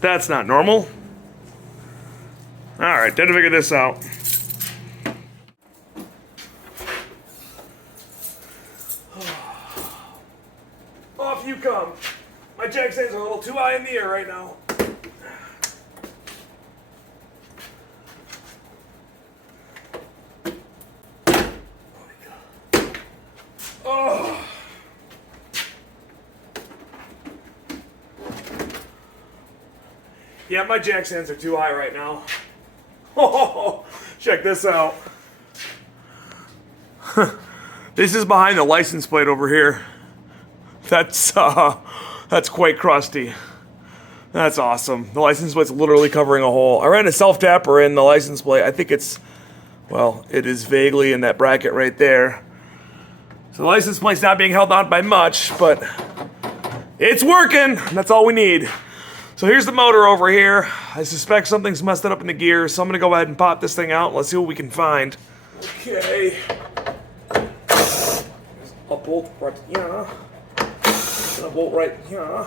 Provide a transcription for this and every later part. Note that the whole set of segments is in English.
That's not normal. Alright, time to figure this out. Off you come. My jack stands are a little too high in the air right now. Oh. Yeah, my jack stands are too high right now. Oh, check this out. This is behind the license plate over here. That's quite crusty. That's awesome. The license plate's literally covering a hole. I ran a self-tapper in the license plate. I think it's, well, it is vaguely in that bracket right there. So the license plate's not being held on by much, but it's working. That's all we need. So here's the motor over here. I suspect something's messed it up in the gears, so I'm gonna go ahead and pop this thing out. Let's see what we can find. Okay. There's a bolt right here. And a bolt right here.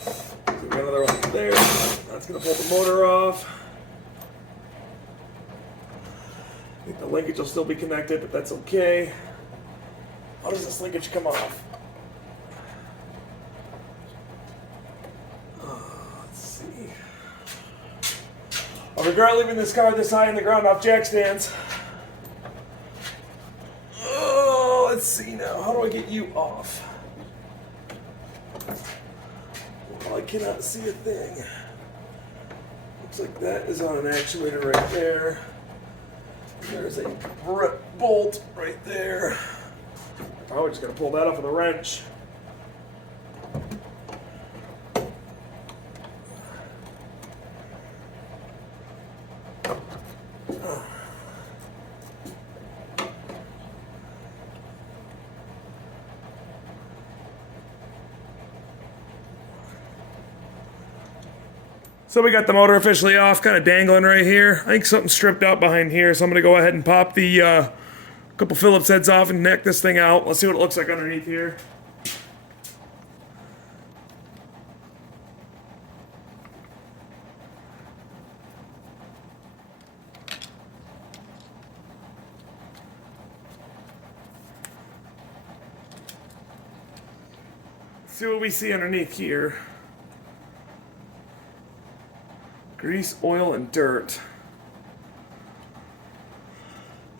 So we got another one there. That's gonna pull the motor off. I think the linkage will still be connected, but that's okay. How does this linkage come off? I regret leaving this car this high in the ground off jack stands. Oh, let's see now. How do I get you off? Well, I cannot see a thing. Looks like that is on an actuator right there. There's a bolt right there. I'm probably just going to pull that off with a wrench. So we got the motor officially off, kind of dangling right here. I think something's stripped out behind here, so I'm going to go ahead and pop the couple Phillips heads off and neck this thing out. Let's see what it looks like underneath here. Let's see what we see underneath here. Grease, oil, and dirt.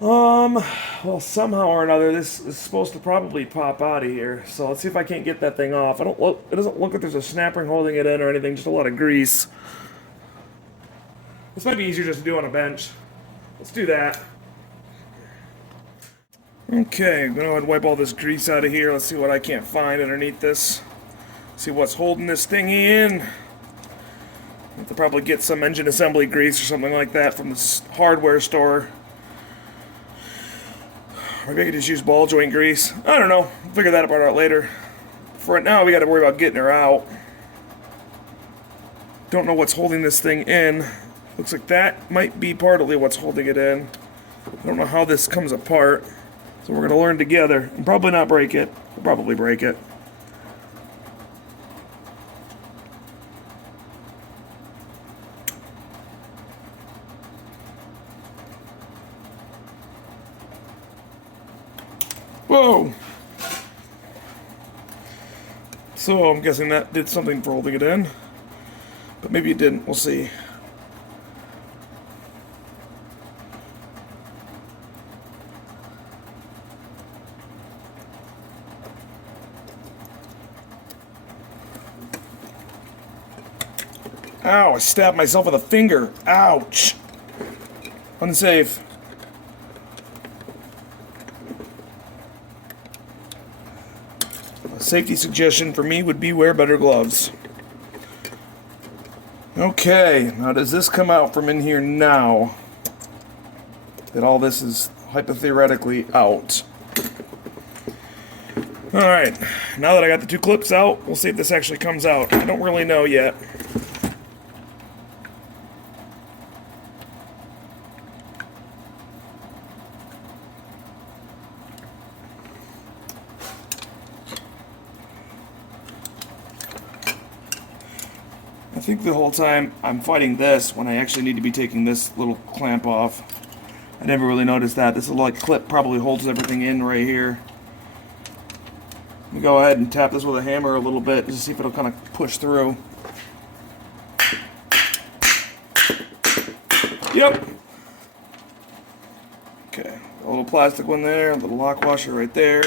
Well, somehow or another, this is supposed to probably pop out of here. So let's see if I can't get that thing off. It doesn't look like there's a snap ring holding it in or anything, just a lot of grease. This might be easier just to do on a bench. Let's do that. Okay, I'm gonna wipe all this grease out of here. Let's see what I can't find underneath this. See what's holding this thing in. Have to probably get some engine assembly grease or something like that from this hardware store. Maybe I could just use ball joint grease. I don't know. We'll figure that part out later. For right now, we got to worry about getting her out. Don't know what's holding this thing in. Looks like that might be partly what's holding it in. I don't know how this comes apart. So we're going to learn together. And probably not break it. We'll probably break it. Whoa! So I'm guessing that did something for holding it in. But maybe it didn't. We'll see. Ow, I stabbed myself with a finger. Ouch. Unsafe. A safety suggestion for me would be wear better gloves. Okay, now does this come out from in here now? That all this is hypothetically out. Alright, now that I got the two clips out, we'll see if this actually comes out. I don't really know yet. think the whole time I'm fighting this when I actually need to be taking this little clamp off. I never really noticed that. This little like clip probably holds everything in right here. Let me go ahead and tap this with a hammer a little bit just to see if it'll kind of push through. Yep. Okay, a little plastic one there, a little lock washer right there.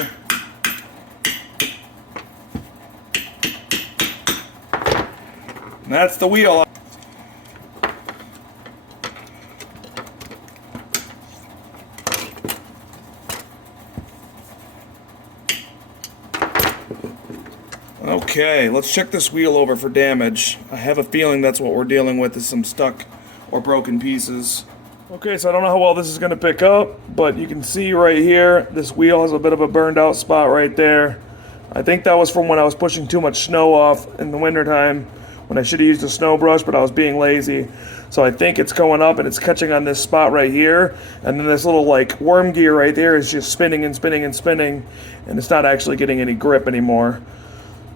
And that's the wheel. Okay, let's check this wheel over for damage. I have a feeling that's what we're dealing with, is some stuck or broken pieces. Okay, so I don't know how well this is going to pick up, but you can see right here, this wheel has a bit of a burned out spot right there. I think that was from when I was pushing too much snow off in the wintertime, when I should have used a snow brush, but I was being lazy. So I think it's going up and it's catching on this spot right here, and then this little like worm gear right there is just spinning and spinning and spinning, and it's not actually getting any grip anymore.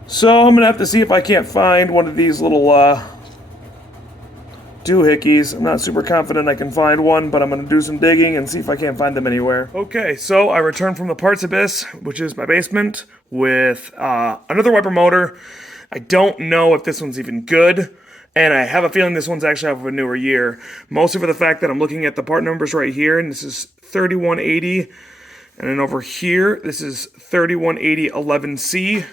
So I'm going to have to see if I can't find one of these little doohickeys. I'm not super confident I can find one, but I'm going to do some digging and see if I can't find them anywhere. Okay, so I returned from the parts abyss, which is my basement, with another wiper motor. I don't know if this one's even good, and I have a feeling this one's actually out of a newer year, mostly for the fact that I'm looking at the part numbers right here, and this is 3180, and then over here, this is 3180 11C.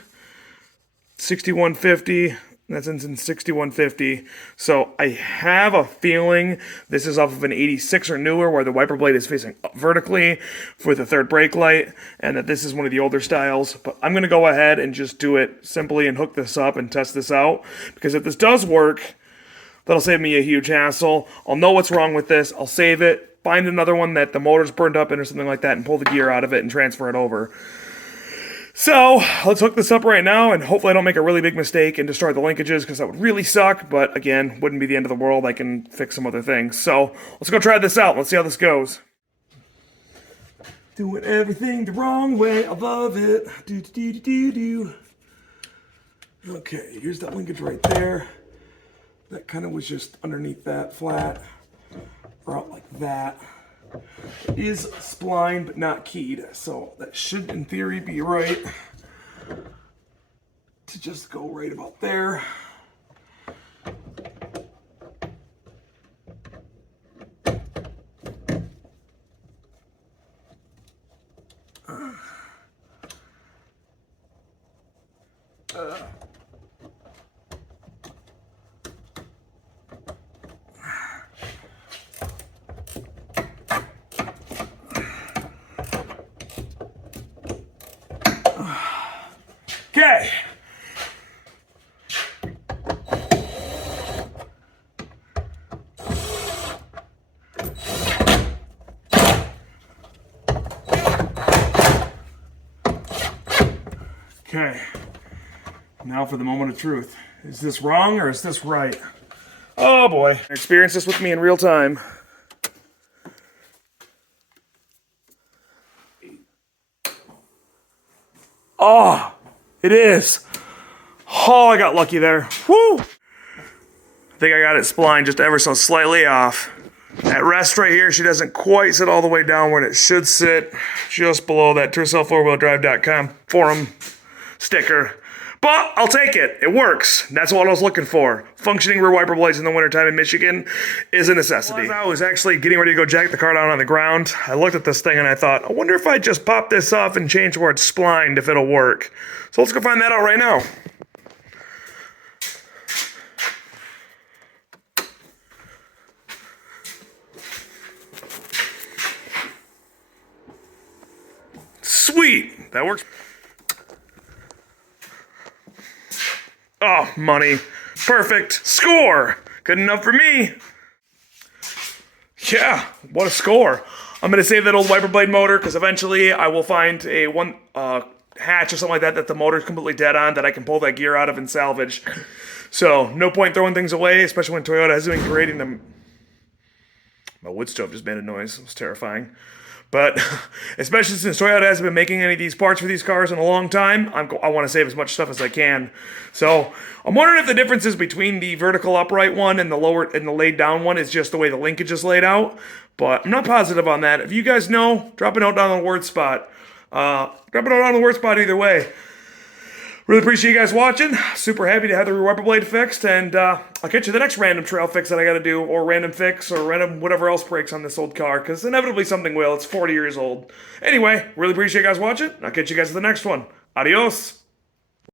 6150, that's in 6150. So I have a feeling this is off of an 86 or newer, where the wiper blade is facing up vertically for the third brake light, and that this is one of the older styles. But I'm going to go ahead and just do it simply and hook this up and test this out, because if this does work, that'll save me a huge hassle. I'll know what's wrong with this, I'll save it, find another one that the motor's burned up in or something like that, and pull the gear out of it and transfer it over. So, let's hook this up right now, and hopefully I don't make a really big mistake and destroy the linkages, because that would really suck, but again, wouldn't be the end of the world. I can fix some other things. So, let's go try this out. Let's see how this goes. Doing everything the wrong way, I love it. Do. Okay, here's that linkage right there. That kind of was just underneath that flat, or out like that. It is spline but not keyed, so that should in theory be right to just go right about there. Okay. Okay. Now for the moment of truth. Is this wrong or is this right? Oh boy. Experience this with me in real time. Oh, it is. Oh, I got lucky there. Woo! I think I got it splined just ever so slightly off. That rest right here, she doesn't quite sit all the way down where it should sit, just below that Tercel4wheeldrive.com forum sticker. But I'll take it. It works. That's what I was looking for. Functioning rear wiper blades in the wintertime in Michigan is a necessity. As I was actually getting ready to go jack the car down on the ground, I looked at this thing and I thought, I wonder if I just pop this off and change where it's splined, if it'll work. So let's go find that out right now. Sweet. That works. Oh, money. Perfect. Score. Good enough for me. Yeah, what a score. I'm going to save that old wiper blade motor because eventually I will find a hatch or something like that that the motor's completely dead on that I can pull that gear out of and salvage. So, no point throwing things away, especially when Toyota has been creating them. My wood stove just made a noise. It was terrifying. But especially since Toyota hasn't been making any of these parts for these cars in a long time, I want to save as much stuff as I can. So I'm wondering if the differences between the vertical upright one and the lower and the laid down one is just the way the linkage is laid out. But I'm not positive on that. If you guys know, drop a note down in the word spot. Drop a note down in the word spot either way. Really appreciate you guys watching. Super happy to have the rear wiper blade fixed, and I'll catch you the next random trail fix that I got to do, or random fix, or random whatever else breaks on this old car, because inevitably something will. It's 40 years old. Anyway, really appreciate you guys watching. I'll catch you guys in the next one. Adios.